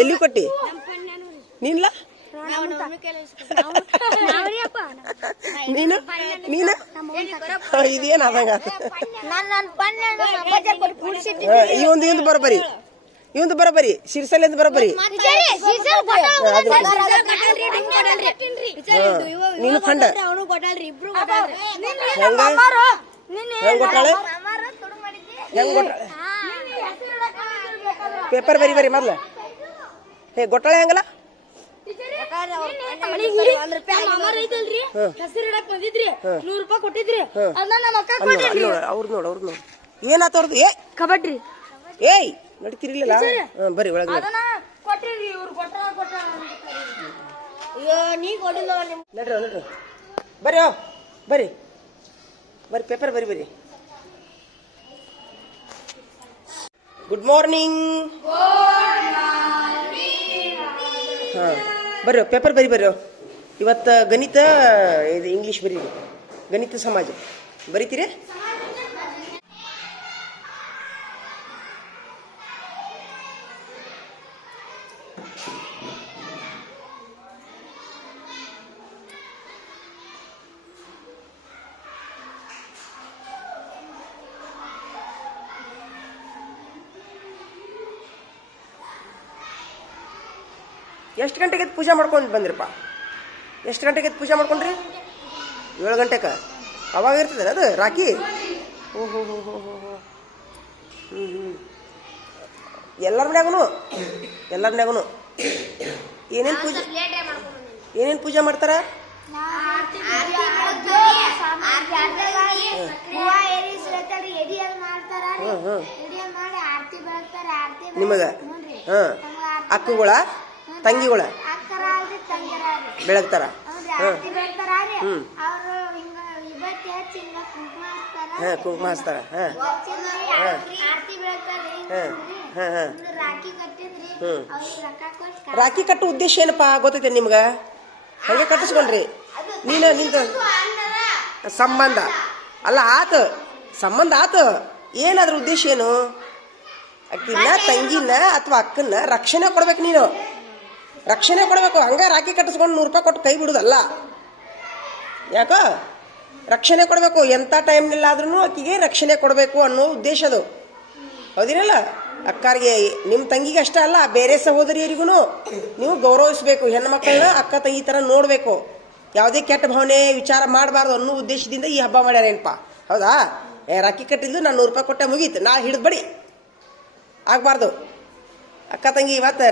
ಎಲ್ಲಿ ಕೊಟ್ಟಿ ನೀನ್ಲ ನೀನು ನೀನು ಇದೇನು ಆದಂಗ ಇವಂದು ಬರೋಬರಿ ಇವಂದು ಬರೋಬರಿ ಶಿರ್ಸಲಿಂದ ಬರೋಬರಿ ನೀನು ಫಂಡ ಹೆಂಗ ಹೆಂಗ್ ಕೊಟ್ಟಾಳೆ ಹೆಂಗ್ ಕೊಟ್ಟಾಳೆ ಪೇಪರ್ ಬರಿ ಮೊದ್ಲ ಹೇ ಗೊತ್ತಾಳೆ ಹೆಂಗಲ್ಲ ಅವ್ರದ್ದು ನೋಡು ಏನಾತವ್ರದ್ದು ಏ ಕಬಡ್ಡಿ ಏಯ್ ನಡಿತಿರ್ಲಿಲ್ಲ ಬರ್ರಿ ಒಳಗೆ ನಡ್ರಿ ಬರ್ರಿ ಬರ್ರಿ ಬರ್ರಿ ಪೇಪರ್ ಬರಿ ಗುಡ್ ಮಾರ್ನಿಂಗ್ ಹಾಂ ಬರ್ರಿ ಪೇಪರ್ ಬರಿ ಇವತ್ತು ಗಣಿತ ಇದು ಇಂಗ್ಲೀಷ್ ಬರೀರಿ ಗಣಿತ ಸಮಾಜ ಬರೀತೀರಿ ಎಷ್ಟು ಗಂಟೆಗೆ ಪೂಜೆ ಮಾಡ್ಕೊಂಡು ಬಂದ್ರಿಪ್ಪ ಎಷ್ಟು ಗಂಟೆಗೆ ಪೂಜೆ ಮಾಡ್ಕೊಂಡ್ರಿ 7 ಗಂಟೆಗೆ ಅವಾಗ ಇರ್ತದೆ ಅದು ರಾಖಿ ಓಹೋ ಎಲ್ಲರ ಮನ್ಯಾಗೂ ಏನೇನು ಪೂಜೆ ಮಾಡ್ತಾರ ನಿಮಗ ಅಕ್ಕುಗಳ ತಂಗಿಗಳ ಬೆಳಗ್ತಾರ ಕುಂಕುಮ ಹಚ್ತಾರ ರಾಖಿ ಕಟ್ಟೋ ಉದ್ದೇಶ ಏನಪ್ಪಾ ಗೊತ್ತೈತೆ ನಿಮ್ಗ ಹಂಗೆ ಕಟ್ಟಿಸ್ಕೊಂಡ್ರಿ ನೀನು ನಿಂತ ಸಂಬಂಧ ಅಲ್ಲ ಸಂಬಂಧ ಆತು ಏನಾದ್ರ ಉದ್ದೇಶ ಏನು ಅಕ್ಕಿನ ತಂಗಿನ ಅಥವಾ ಅಕ್ಕನ್ನ ರಕ್ಷಣೆ ಕೊಡ್ಬೇಕು ನೀನು ರಕ್ಷಣೆ ಕೊಡಬೇಕು ಹಂಗ ರಾಖಿ ಕಟ್ಟಿಸ್ಕೊಂಡು 100 ರೂಪಾಯಿ ಕೊಟ್ಟು ಕೈ ಬಿಡುದಲ್ಲ ಯಾಕೋ ರಕ್ಷಣೆ ಕೊಡಬೇಕು ಎಂಥ ಟೈಮ್ನಲ್ಲಾದ್ರೂ ಆಕಿಗೆ ರಕ್ಷಣೆ ಕೊಡಬೇಕು ಅನ್ನೋ ಉದ್ದೇಶ ಅದು ಹೌದಿನಲ್ಲ ಅಕ್ಕಾರಿಗೆ ನಿಮ್ಮ ತಂಗಿಗೆ ಅಷ್ಟೇ ಅಲ್ಲ ಬೇರೆ ಸಹೋದರಿಯರಿಗೂ ನೀವು ಗೌರವಿಸಬೇಕು ಹೆಣ್ಮಕ್ಳನ್ನ ಅಕ್ಕ ತಂಗಿ ಥರ ನೋಡಬೇಕು ಯಾವುದೇ ಕೆಟ್ಟ ಭಾವನೆ ವಿಚಾರ ಮಾಡಬಾರ್ದು ಅನ್ನೋ ಉದ್ದೇಶದಿಂದ ಈ ಹಬ್ಬ ಮಾಡ್ಯಾರೇನಪ್ಪ ಹೌದಾ ರಾಖಿ ಕಟ್ಟಿದ್ದು ನಾನು 100 ರೂಪಾಯಿ ಕೊಟ್ಟೆ ಮುಗೀತು ನಾ ಹಿಡಿದು ಬಡಿ ಆಗಬಾರ್ದು ಅಕ್ಕ ತಂಗಿ ಇವತ್ತು